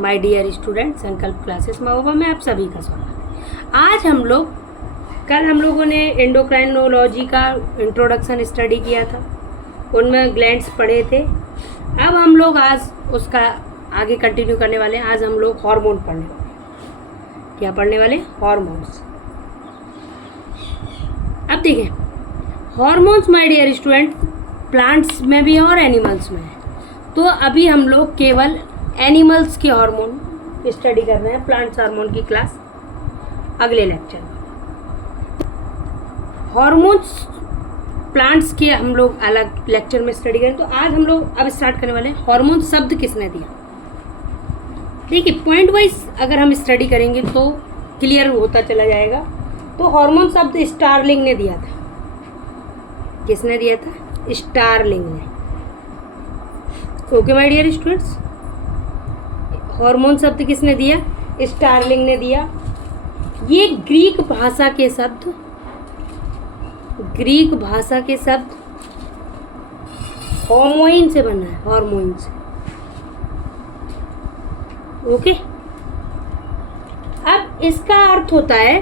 My dear student, संकल्प classes में मैं आप सभी का स्वागत है। आज कल हम लोगों ने एंडोक्राइनोलॉजी का इंट्रोडक्शन स्टडी किया था, उनमें ग्लैंड्स पढ़े थे। अब हम लोग आज उसका आगे कंटिन्यू करने वाले हैं। आज हम लोग हार्मोन पढ़ने वाले हैं। क्या पढ़ने वाले? हार्मोन्स। अब देखिए, hormones my dear student plants में भी और एनिमल्स में है। तो अभी हम लोग केवल एनिमल्स के हार्मोन स्टडी कर रहे हैं, प्लांट्स हार्मोन की क्लास अगले लेक्चर में। हार्मोन्स प्लांट्स के हम लोग अलग लेक्चर में स्टडी करें। तो आज हम लोग अब स्टार्ट करने वाले हैं हार्मोन शब्द किसने दिया। देखिए, पॉइंट वाइज अगर हम स्टडी करेंगे तो क्लियर होता चला जाएगा। तो हार्मोन शब्द स्टारलिंग ने दिया था। किसने दिया था? स्टारलिंग ने। Okay my dear students, hormone शब्द किसने दिया? स्टारलिंग ने दिया। ये ग्रीक भाषा के शब्द हार्मोइन से बना है, हार्मोइन से। ओके, अब इसका अर्थ होता है,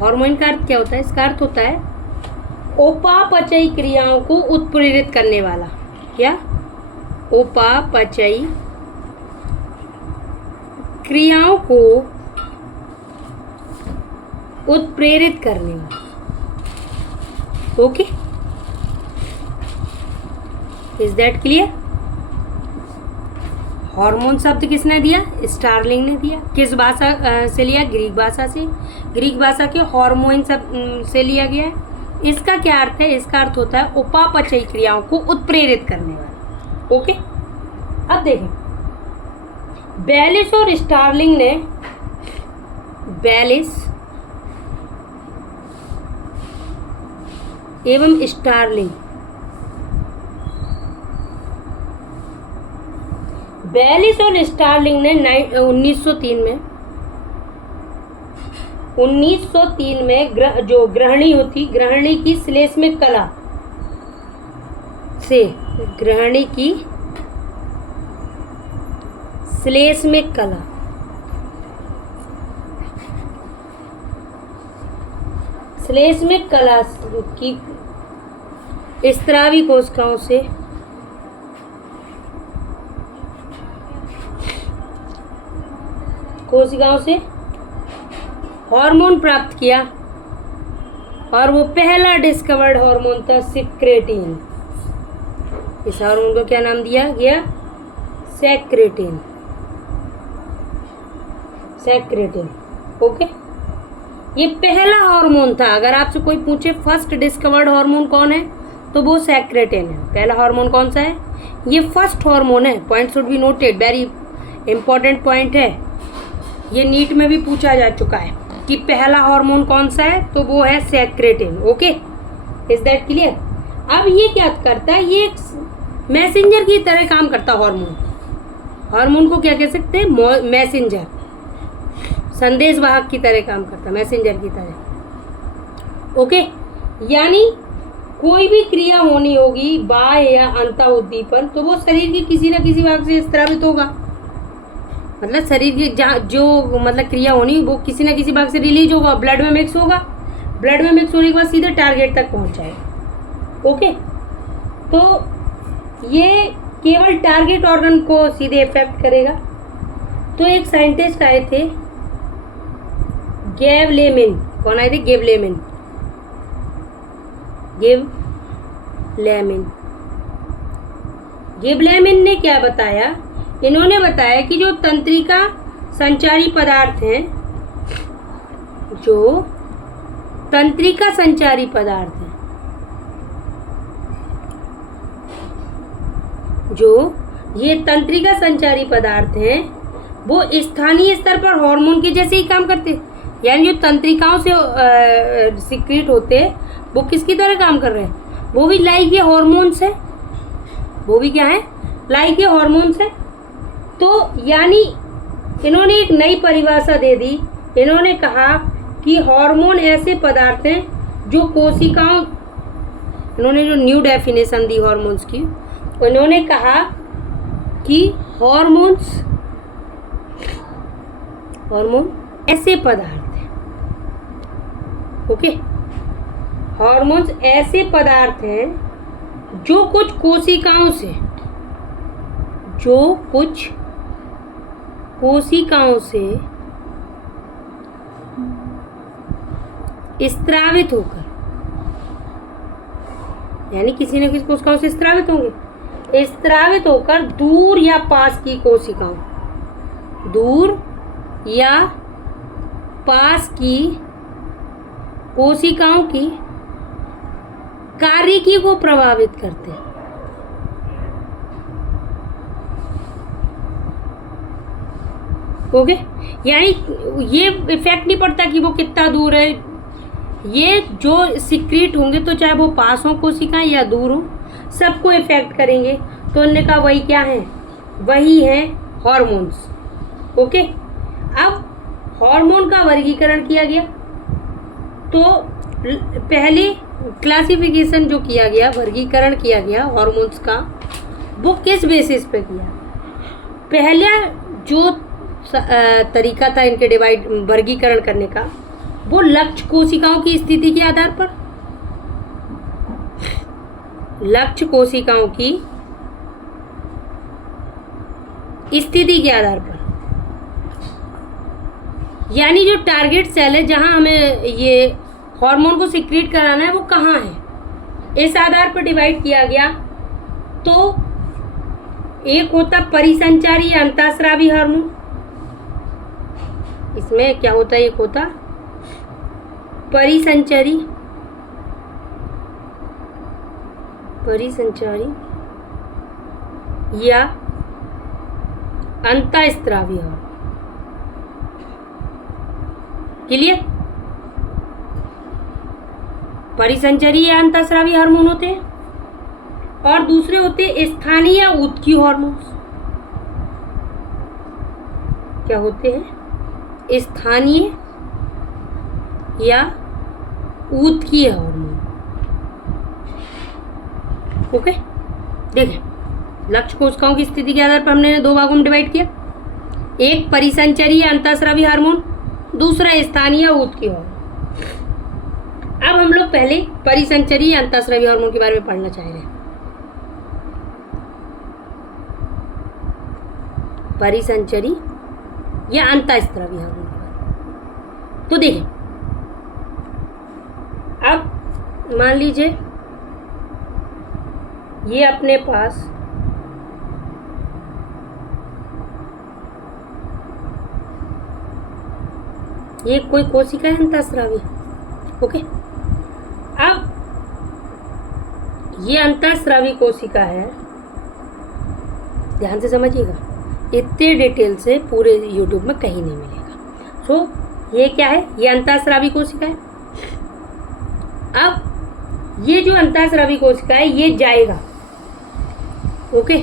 हार्मोन का अर्थ क्या होता है? इसका अर्थ होता है उपापचयी क्रियाओं को उत्प्रेरित करने वाला। क्या? उपापचयी क्रियाओं को उत्प्रेरित करने वाला। Okay, is that clear? Hormone शब्द किसने दिया? स्टारलिंग ने दिया। किस भाषा से लिया? ग्रीक भाषा से। ग्रीक भाषा के हार्मोन शब्द से लिया गया है। इसका क्या अर्थ है? इसका अर्थ होता है उपापचयी क्रियाओं को उत्प्रेरित करने वाला। ओके, अब देखें, बैलिस और स्टारलिंग ने, बैलिस एवं स्टारलिंग, बैलिस और स्टारलिंग ने 1903 में जो ग्रहणी होती, ग्रहणी की श्लेष्मिक कला से, ग्रहणी की श्लेष्मिक कला की स्त्रावी कोशिकाओं से हार्मोन प्राप्त किया, और वो पहला डिस्कवर्ड हार्मोन था सेक्रेटिन। इस हार्मोन को क्या नाम दिया गया? सेक्रेटिन। ओके, ये पहला हार्मोन था। अगर आपसे कोई पूछे फर्स्ट डिस्कवर्ड हार्मोन कौन है, तो वो सेक्रेटिन है। पहला हार्मोन कौन सा है? ये फर्स्ट हार्मोन है। Point should be noted, very important point है। ये नीट में भी पूछा जा चुका है कि पहला हार्मोन कौन सा है, तो वो है secretin. Okay, is that clear? अब ये क्या करता है? ये मैसेंजर की तरह काम करता है। हार्मोन को क्या कह सकते हैं? मैसेंजर, संदेशवाहक की तरह काम करता है, मैसेंजर की तरह। ओके, यानी कोई भी क्रिया होनी होगी बाह्य या अंतः उद्दीपन, तो वो शरीर के किसी न किसी भाग से स्रावित होगा। मतलब शरीर की जो मतलब क्रिया होनी, वो किसी न किसी भाग से रिलीज होगा, ब्लड में मिक्स होगा। ब्लड में मिक्स होने के बाद सीधे टारगेट तक पहुंच जाएगा। ओके, तो ये केवल टारगेट ऑर्गन को सीधे इफेक्ट करेगा। तो एक साइंटिस्ट आए थे, गेवलेमिन। कौन आए थे? गेवलेमिन ने क्या बताया? इन्होंने बताया कि जो तंत्रिका संचारी पदार्थ हैं, जो तंत्रिका संचारी पदार्थ हैं, वो स्थानीय स्तर पर हार्मोन के जैसे ही काम करते हैं। यानी जो तंत्रिकाओं से सिक्रीट होते हैं, वो किसकी तरह काम कर रहे हैं? वो भी लाइक ये हार्मोन्स है। वो भी क्या है? लाइक ये हार्मोन्स है। तो यानी इन्होंने एक नई परिभाषा दे दी। इन्होंने कहा कि हार्मोन ऐसे पदार्थ हैं जो कोशिकाओं, इन्होंने जो न्यू डेफिनेशन दी हार्मोन्स की, उन्होंने कहा कि हार्मोन्स हार्मोन ऐसे पदार्थ हैं, ओके। हार्मोन्स ऐसे पदार्थ हैं जो कुछ कोशिकाओं से स्त्रावित होकर, यानी किसी न किसी कोशिकाओं से स्त्रावित होंगे, स्त्रावित होकर दूर या पास की कोशिकाओं की कार्यकी को प्रभावित करते हैं। ओके, यानी ये इफेक्ट नहीं पड़ता कि वो कितना दूर है, ये जो सिक्रीट होंगे तो चाहे वो पास हो कोशिकाएं या दूर हो, सबको इफेक्ट करेंगे। तो उन्होंने कहा वही क्या है, वही है हॉर्मोन्स। ओके, अब हार्मोन का वर्गीकरण किया गया, तो पहले क्लासिफिकेशन जो किया गया, वर्गीकरण किया गया हार्मोन्स का, वो किस बेसिस पे किया। पहला जो तरीका था इनके वर्गीकरण करने का, वो लक्ष्य कोशिकाओं की स्थिति के आधार पर, लक्ष्य कोशिकाओं की स्थिति के आधार पर, यानी जो टारगेट सेल है जहां हमें ये हार्मोन को सिक्रीट कराना है वो कहाँ है, इस आधार पर डिवाइड किया गया। तो एक होता परिसंचारी या अंतःस्रावी हार्मोन, इसमें क्या होता है, एक होता परिसंचारी या अंतःस्रावी हार्मोन। क्लियर, परिसंचारी या अंतःस्रावी हार्मोन होते हैं, और दूसरे होते स्थानीय या ऊतकीय हार्मोन्स। क्या होते हैं, स्थानीय या ऊतकीय हार्मोन। ओके, देखें, लक्ष्य कोशिकाओं की स्थिति के आधार पर हमने दो भागों में डिवाइड किया, एक परिसंचारी या अंतःस्रावी हार्मोन, दूसरा स्थानीय या ऊतकीय हार्मोन। अब हम लोग पहले परिसंचारी या अंतःस्रावी हार्मोन के बारे में पढ़ना चाह रहे हैं। परिसंचारी या अंतःस्रावी हार्मोन के बारे में तो देखें, अब मान लीजिए ये अपने पास ये कोई कोशिका है अंतःस्रावी। ओके, अब ये अंतःस्रावी कोशिका है, ध्यान से समझिएगा, इतने डिटेल से पूरे यूट्यूब में कहीं नहीं मिलेगा। सो ये क्या है, ये अंतःस्रावी कोशिका है। अब ये जो अंतःस्रावी कोशिका है ये जाएगा, ओके,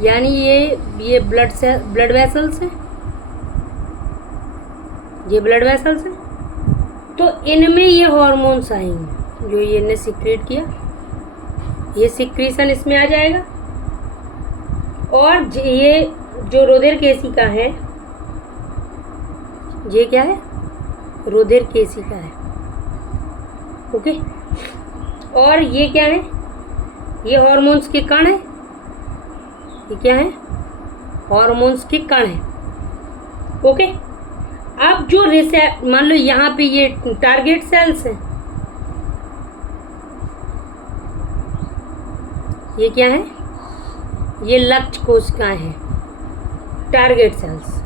यानी ये ब्लड वेसल्स हैं, ये ब्लड वेसल्स हैं, तो इनमें ये हॉर्मोन्स आएंगे जो ये ने सिक्रेट किया, ये सिक्रीशन इसमें आ जाएगा। और ये जो रुधिर केशिका है, ये क्या है, रुधिर केशिका है। ओके, और ये क्या है, ये हॉर्मोन्स के कण है, ये क्या है, हॉर्मोन्स के कण है। ओके, अब जो मान लो यहाँ पे ये टारगेट सेल्स हैं, ये क्या है, ये लक्ष्य कोशिकाएं हैं, टारगेट सेल्स।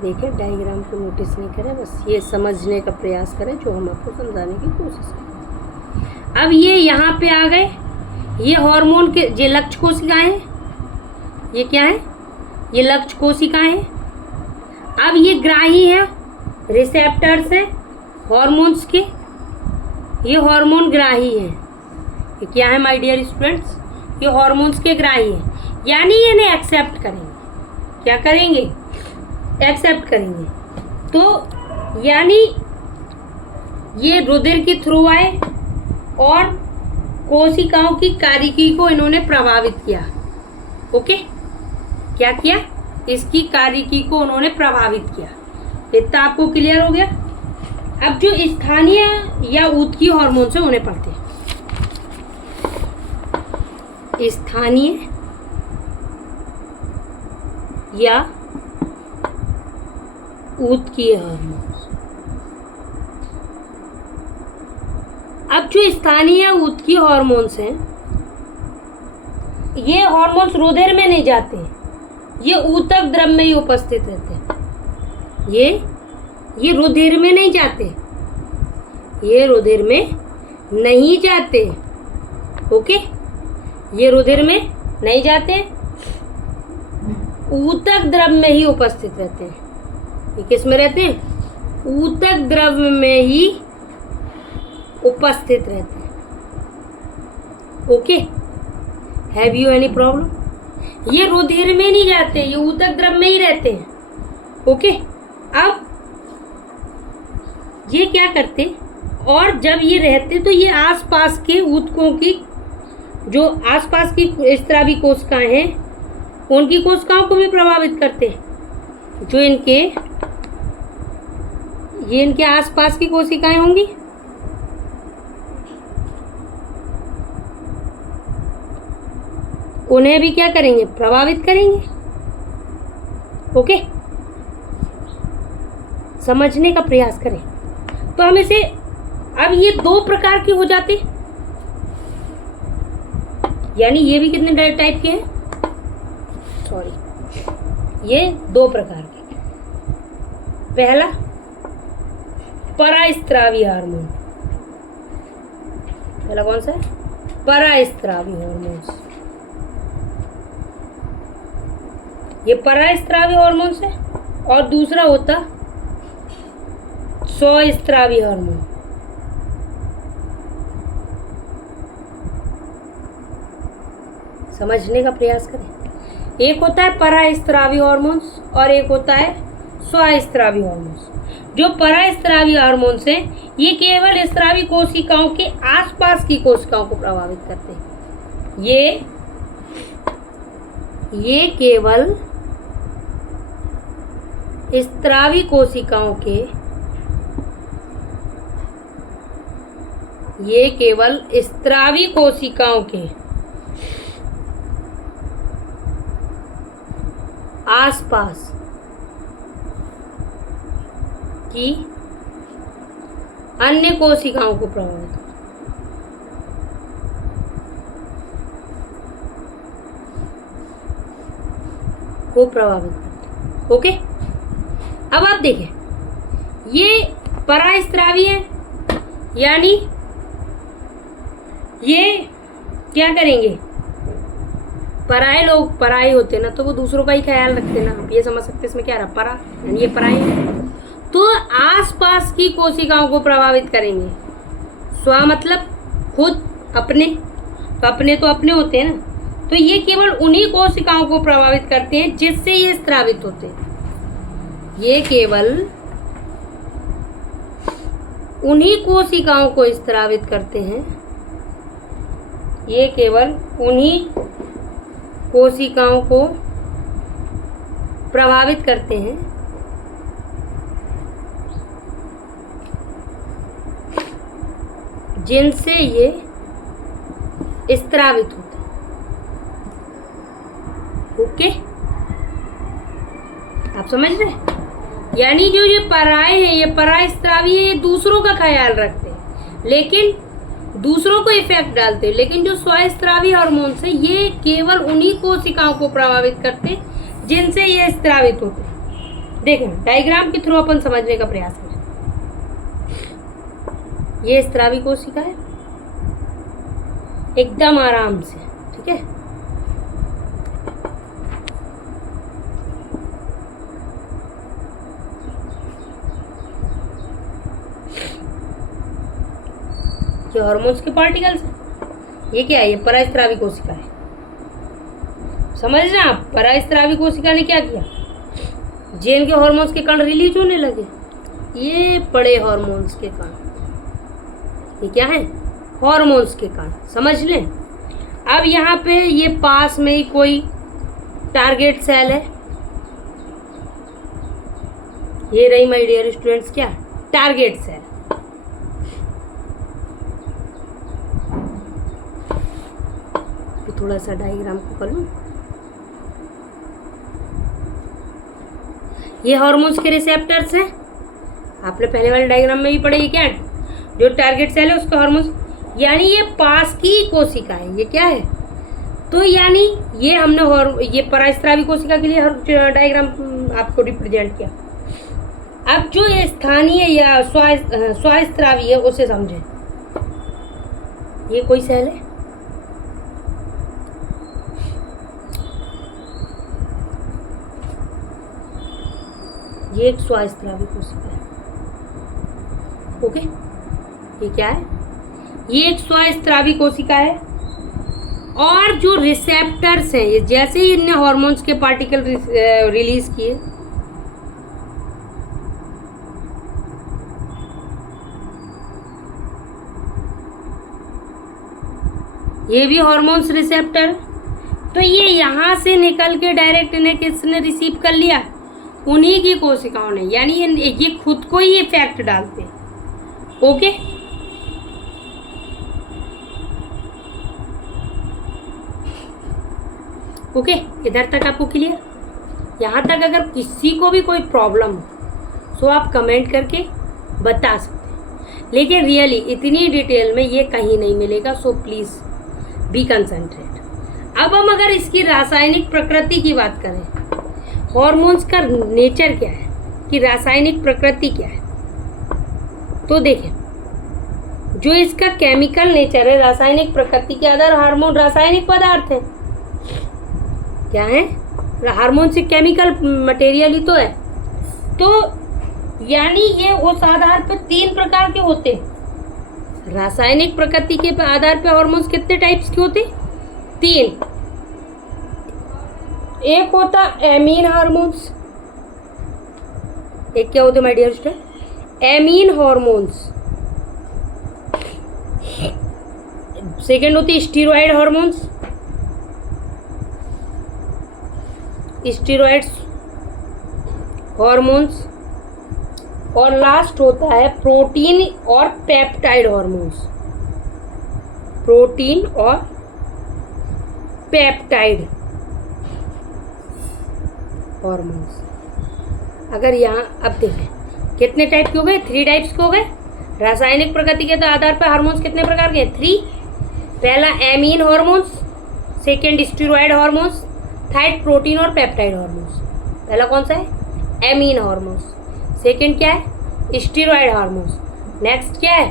देखिए, डायग्राम को नोटिस नहीं करें, बस ये समझने का प्रयास करें जो हम आपको समझाने की कोशिश करें। अब ये यहाँ पे आ गए, ये हार्मोन के ये लक्ष्य कोशिकाएं हैं, ये क्या है, ये लक्ष्य कोशिकाएं हैं। अब ये ग्राही है, रिसेप्टर्स हैं हार्मोन्स के, ये हार्मोन ग्राही हैं। ये क्या है माय डियर स्टूडेंट्स, ये हार्मोन्स के ग्राही हैं, यानी ये इन्हें एक्सेप्ट करेंगे। क्या करेंगे, एक्सेप्ट करेंगे। तो यानी ये रुधिर के थ्रू आए और कोशिकाओं की कार्यकी को इन्होंने प्रभावित किया। ओके, क्या किया? इसकी कार्यकी को उन्होंने प्रभावित किया। इतना आपको क्लियर हो गया। अब जो स्थानीय या ऊतकीय हार्मोन से उन्हें पढ़ते हैं। स्थानीय या ऊतकीय हार्मोन। अब जो स्थानीय या ऊतकीय हार्मोन्स हैं, ये हार्मोन्स रुधिर में नहीं जाते, ये ऊतक द्रव में ही उपस्थित रहते हैं। ये रुधिर में नहीं जाते, ये रुधिर में नहीं जाते। ओके, ये रुधिर में नहीं जाते, ऊतक द्रव में ही उपस्थित रहते हैं। ये किस में रहते हैं? ऊतक द्रव में ही उपस्थित रहते हैं। Okay, have you any problem? ये रुधिर में नहीं जाते, ये ऊतक द्रव में ही रहते हैं। ओके, अब ये क्या करते, और जब ये रहते तो ये आसपास के ऊतकों की, जो आसपास की स्त्रावी कोशिकाएं हैं, उनकी कोशिकाओं को भी प्रभावित करते हैं। जो ये इनके आसपास की कोशिकाएं होंगी, उन्हें भी क्या करेंगे? प्रभावित करेंगे। ओके, समझने का प्रयास करें। तो हम इसे, अब ये दो प्रकार के हो जाते, यानी ये भी कितने टाइप के हैं? सॉरी, ये दो प्रकार के। पहला परास्रावी हार्मोन। पहला कौन सा है? परास्रावी हार्मोन्स। ये परास्रावी हार्मोन्स है। और दूसरा होता स्वस्रावी हार्मोन। समझने का प्रयास करें। एक होता है परास्रावी हार्मोन्स और एक होता है स्वस्रावी हार्मोन्स। जो परास्रावी हार्मोन्स हैं, ये केवल स्रावी कोशिकाओं के आसपास की कोशिकाओं को प्रभावित करते हैं। ये केवल स्रावी कोशिकाओं के, ये केवल स्रावी कोशिकाओं के आसपास की अन्य कोशिकाओं को प्रभावित करते। ओके, अब आप देखें, ये परास्रावी है, यानी ये क्या करेंगे? पराये लोग पराये होते ना, तो वो दूसरों का ही ख्याल रखते ना। आप ये समझ सकते इसमें क्या रहा, परा यानी ये पराये हैं, तो आसपास की कोशिकाओं को प्रभावित करेंगे। स्व मतलब खुद, अपने, तो अपने होते हैं ना, तो ये केवल उन्हीं कोशिकाओं को प्रभावित करते हैं जिससे ये स्रावित होते हैं। ये केवल उन्हीं कोशिकाओं को स्रावित करते हैं, ये केवल उन्हीं कोशिकाओं को प्रभावित करते हैं जिनसे ये स्रावित होते हैं। ओके, आप समझ रहे हैं? यानी जो ये पराये हैं, ये परास्रावी है, ये दूसरों का ख्याल रखते हैं, लेकिन दूसरों को इफेक्ट डालते हैं। लेकिन जो स्वस्रावी हार्मोन्स है, ये केवल उन्हीं कोशिकाओं को प्रभावित करते हैं जिनसे ये स्रावित होते हैं। देखें, डायग्राम के थ्रू अपन समझने का प्रयास करें। ये स्रावी कोशिका है, एकदम आराम से, ठीक है। ये हार्मोन्स के पार्टिकल्स हैं। ये क्या है? ये परास्रावी कोशिका है। समझ रहे हैं आप? परास्रावी कोशिका ने क्या किया? जेन के हार्मोन्स के कण रिलीज होने लगे। ये बड़े हार्मोन्स के कण, ये क्या है? हॉर्मोन्स के कारण, समझ लें। अब यहाँ पे ये पास में ही कोई टारगेट सेल है, ये रही माय डियर स्टूडेंट्स क्या, टारगेट सेल। थोड़ा सा डायग्राम को कर लूं। ये हार्मोन्स के रिसेप्टर्स हैं, आपने पहले वाले डायग्राम में भी पढ़े। ये क्या है, जो टारगेट सेल है उसका हार्मोन्स, यानी ये पास की कोशिका है, ये क्या है, तो यानी ये हमने ये परास्रावी कोशिका के लिए डायग्राम आपको रिप्रेजेंट किया। अब जो ये स्थानीय या स्वास्रावी है उसे समझें। ये कोई सेल है, ये एक स्वास्रावी कोशिका है। ओके, ये क्या है, ये एक स्वास्रावी कोशिका है। और जो रिसेप्टर्स हैं, ये जैसे ही इनने हॉर्मोन्स के पार्टिकल रिलीज किए, ये भी हॉर्मोन्स रिसेप्टर, तो ये यहाँ से निकल के डायरेक्ट इन्हें किसने रिसीव कर लिया, उन्हीं की कोशिकाओं ने, यानी ये खुद को ही इफेक्ट डालते हैं। ओके, ओके, इधर तक आपको क्लियर। यहाँ तक अगर किसी को भी कोई प्रॉब्लम हो सो आप कमेंट करके बता सकते हैं, लेकिन रियली इतनी डिटेल में ये कहीं नहीं मिलेगा, सो प्लीज़ बी कंसंट्रेट। अब हम अगर इसकी रासायनिक प्रकृति की बात करें, हॉर्मोन्स का नेचर क्या है, कि रासायनिक प्रकृति क्या है, तो देखें जो इसका केमिकल नेचर है, रासायनिक प्रकृति के आधार हार्मोन रासायनिक पदार्थ है, क्या है, हार्मोन से केमिकल मटेरियल ही तो है। तो यानी ये उस आधार पर 3 प्रकार के होते हैं। रासायनिक प्रकृति के आधार पर हार्मोन्स कितने टाइप्स के होते, 3। एक होता एमीन हार्मोन्स, एक क्या होते my dear student, amine hormones. Second होती स्टीरॉयड हार्मोन्स, स्टीरॉयड्स हार्मोन्स। और लास्ट होता है प्रोटीन और पेप्टाइड हार्मोन्स, प्रोटीन और पेप्टाइड हार्मोन्स। अगर यहाँ अब देखें कितने टाइप के हो गए, 3 टाइप्स के हो गए। रासायनिक प्रकृति के आधार पर हार्मोन्स कितने प्रकार के हैं, 3। पहला amine hormones, second steroid hormones, third protein और पेप्टाइड हार्मोन्स। पहला कौन सा है, एमीन हार्मोन्स। सेकेंड क्या है, स्टीरॉयड हार्मोन्स। नेक्स्ट क्या है,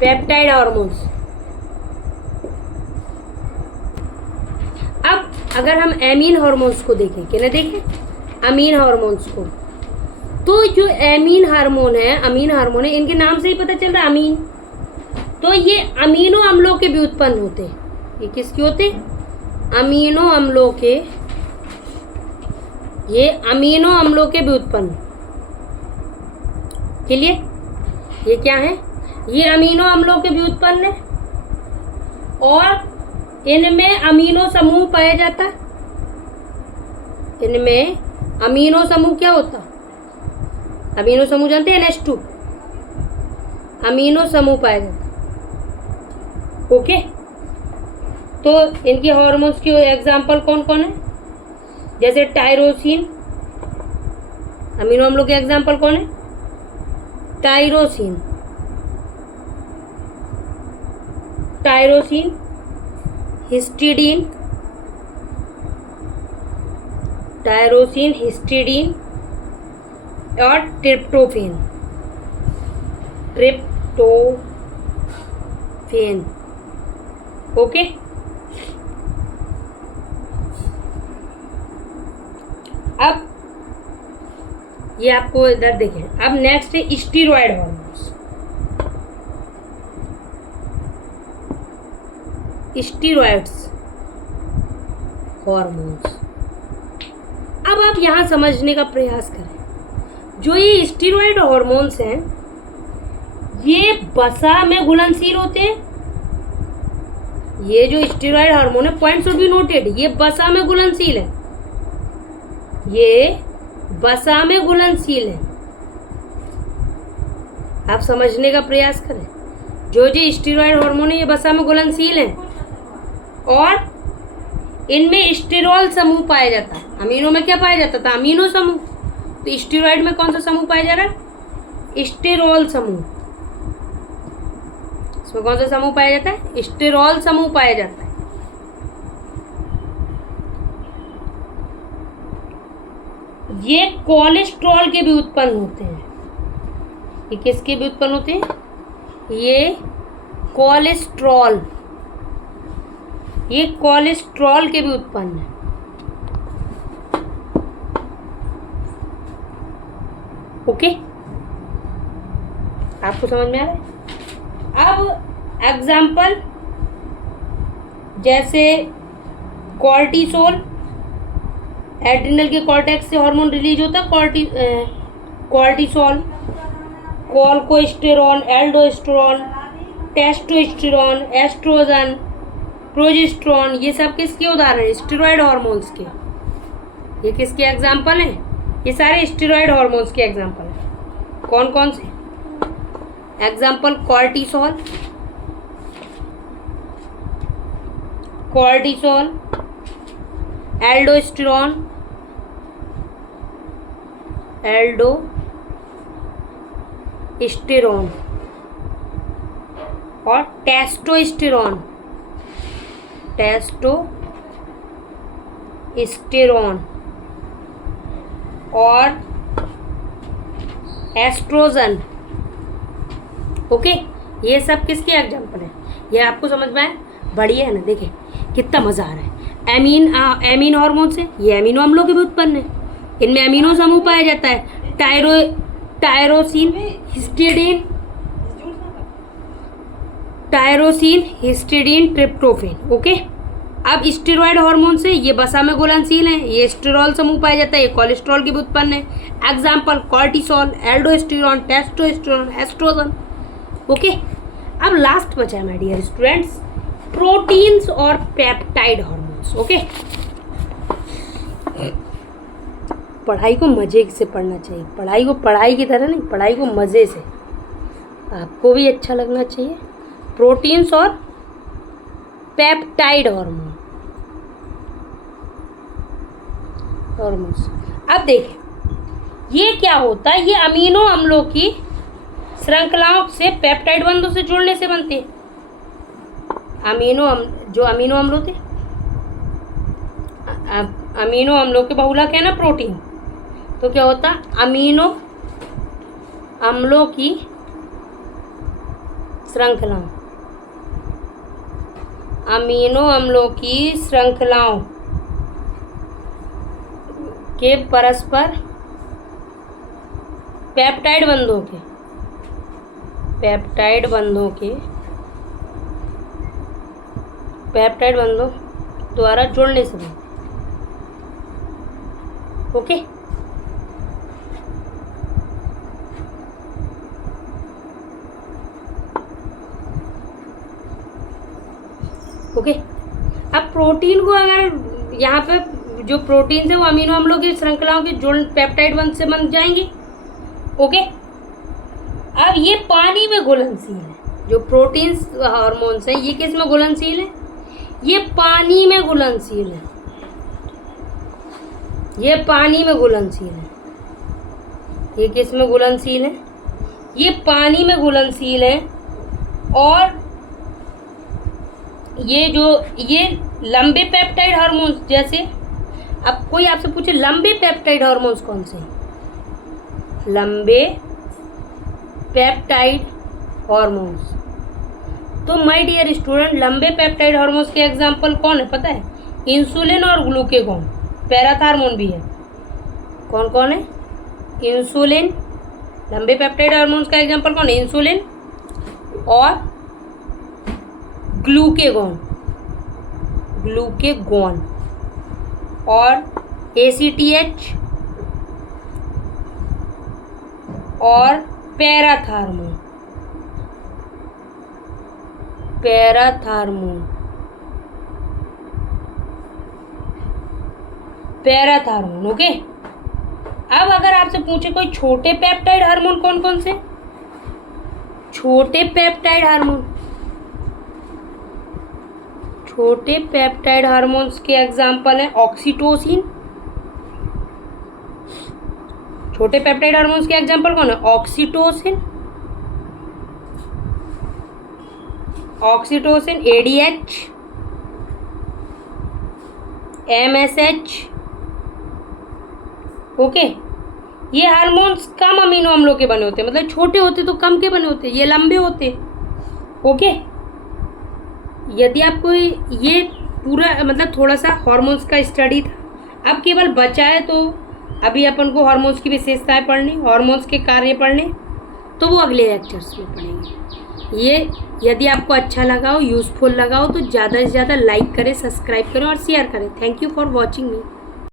पेप्टाइड हार्मोन्स। अब अगर हम एमीन हार्मोन्स को देखें, क्या देखें, अमीन हार्मोन्स को, तो जो एमीन हार्मोन है, अमीन हार्मोन है, इनके नाम से ही पता चल रहा है अमीन, तो ये अमीनो अम्लों के भी उत्पन्न होते हैं। ये किसके होते हैं, अमीनो अम्लों के, ये अमीनो अम्लों के भी उत्पन्न। क्लियर, ये क्या है, ये अमीनो अम्लों के भी उत्पन्न है और इनमें अमीनो समूह पाया जाता है। इनमें अमीनो समूह क्या होता, अमीनो समूह जानते हैं, NH2 अमीनो समूह पाया जाता है। ओके, तो इनके हार्मोन्स के एग्जाम्पल कौन कौन है, जैसे टायरोसिन, अमीनो अम्लों के एग्जाम्पल कौन है, tyrosine, tyrosine, histidine, tyrosine, histidine और ट्रिप्टोफेन, ट्रिप्टोफेन। ओके, अब ये आपको इधर देखें। अब नेक्स्ट है स्टीरॉयड हार्मोन्स। स्टीरॉयड्स हार्मोन्स, अब आप यहां समझने का प्रयास करें। जो ये स्टीरॉयड हार्मोन्स हैं, ये वसा में घुलनशील होते हैं ये जो स्टेरॉइड हार्मोन है, पॉइंट शुड बी नोटेड, ये वसा में घुलनशील है, ये वसा में घुलनशील है। आप समझने का प्रयास करें, जो स्टेरॉइड हार्मोन है ये वसा में घुलनशील है और इनमें स्टेरॉल समूह पाया जाता है। अमीनो में क्या पाया जाता था? अमीनो समूह। तो स्टेरॉइड में कौन सा समूह पाया जा रहा है? स्टेरॉल समूह। इसमें कौन सा समूह पाया जाता है? स्टेरॉल समूह पाया जाता है। ये कोलेस्ट्रॉल के भी उत्पन्न होते हैं। ये किसके भी उत्पन्न होते हैं? ये कोलेस्ट्रॉल, ये कोलेस्ट्रॉल के भी उत्पन्न है। ओके, आपको समझ में आ रहा है? अब एग्जाम्पल, जैसे कॉर्टिसोल, एड्रिनल के कॉर्टेक्स से हार्मोन रिलीज होता है cortisol, corticosterone, aldosterone, testosterone, estrogen, progesterone, ये सब किसके उदाहरण हैं? स्टेरॉइड हार्मोन्स के। ये किसके एग्जाम्पल हैं? ये सारे स्टेरॉइड हार्मोन्स के एग्जाम्पल हैं। कौन कौन से example? Cortisol, cortisol, aldosterone, aldosterone और टेस्टोस्टेरॉन, टेस्टोस्टेरॉन और एस्ट्रोजन। ओके, ये सब किसके एग्जाम्पल है? ये आपको समझ में आया? बढ़िया है ना? देखें कितना मजा आ रहा है। एमीन हार्मोन से ये अमीनो अम्लों के भी उत्पन्न है। इनमें अमीनो समूह पाया जाता है, टायरोसिन, हिस्टिडीन, ट्रिप्टोफेन। ओके, अब स्टेरॉइड हार्मोन से ये वसा में घुलनशील है, ये स्टेरॉल समूह पाया जाता है, ये कोलेस्ट्रॉल के भी उत्पन्न है। Example cortisol, aldosterone, testosterone, estrogen. Okay, अब लास्ट बचा है माय डियर स्टूडेंट्स, प्रोटीन्स और पेप्टाइड हार्मोन्स। ओके, पढ़ाई को मजे से पढ़ना चाहिए, पढ़ाई को पढ़ाई की तरह नहीं, पढ़ाई को मजे से, आपको भी अच्छा लगना चाहिए। प्रोटीन्स और पेप्टाइड हार्मोन्स। अब देखें ये क्या होता है, ये अमीनो अम्लों की श्रृंखलाओं से पेप्टाइड बंधों से जुड़ने से बनते हैं। जो अमीनो अम्ल होते, अमीनो अम्लों के बहुलक है ना प्रोटीन, तो क्या होता? अमीनो अम्लों की श्रृंखलाओं, अमीनो अम्लों की श्रृंखलाओं के परस्पर पेप्टाइड बंधों द्वारा जुड़ने से बनते। ओके, ओके, अब प्रोटीन को अगर यहाँ पे जो प्रोटीन है वो अमीनो अम्लों की श्रृंखलाओं के जुड़ पेप्टाइड बंध से बन जाएंगे। ओके, अब ये पानी में घुलनशील है, जो प्रोटीन्स हार्मोन्स हैं ये किस में घुलनशील है? ये पानी में घुलनशील है, ये पानी में घुलनशील है। ये किस में घुलनशील है? ये पानी में घुलनशील है। और ये लंबे पेप्टाइड हार्मोन्स, जैसे अब कोई आपसे पूछे लंबे पेप्टाइड हार्मोन्स कौन से हैं? लंबे पेप्टाइड हार्मोन्स, तो माय डियर स्टूडेंट लंबे पेप्टाइड हार्मोन्स के एग्जांपल कौन है पता है? इंसुलिन और ग्लूकेगॉन, पैराथार्मोन भी है। कौन कौन है? इंसुलिन, लंबे पेप्टाइड हार्मोन्स का एग्जांपल कौन है? इंसुलिन और ग्लूकेगॉन और ACTH और पैराथार्मोन। पैराथार्मोन। ओके, अब अगर आपसे पूछे कोई छोटे पेप्टाइड हार्मोन कौन कौन से, छोटे पेप्टाइड हार्मोन, छोटे पेप्टाइड हार्मोन्स के एग्जाम्पल है ऑक्सीटोसिन। छोटे पेप्टाइड हार्मोन्स के एग्जाम्पल कौन है, oxytocin, oxytocin, ADH, MSH. Okay, ये हार्मोन्स कम अमीनो अम्लों के बने होते हैं, मतलब छोटे होते तो कम के बने होते, ये लंबे होते। ओके, यदि आपको ये पूरा मतलब थोड़ा सा हार्मोन्स का स्टडी था, अब केवल बचा है तो अभी अपन को हार्मोन्स की विशेषताएं पढ़नी, हार्मोन्स के कार्य पढ़ने, तो वो अगले लेक्चर्स में पढ़ेंगे। ये यदि आपको अच्छा लगा हो, यूज़फुल लगा हो, तो ज़्यादा से ज़्यादा लाइक करें, सब्सक्राइब करें और शेयर करें। Thank you for watching me.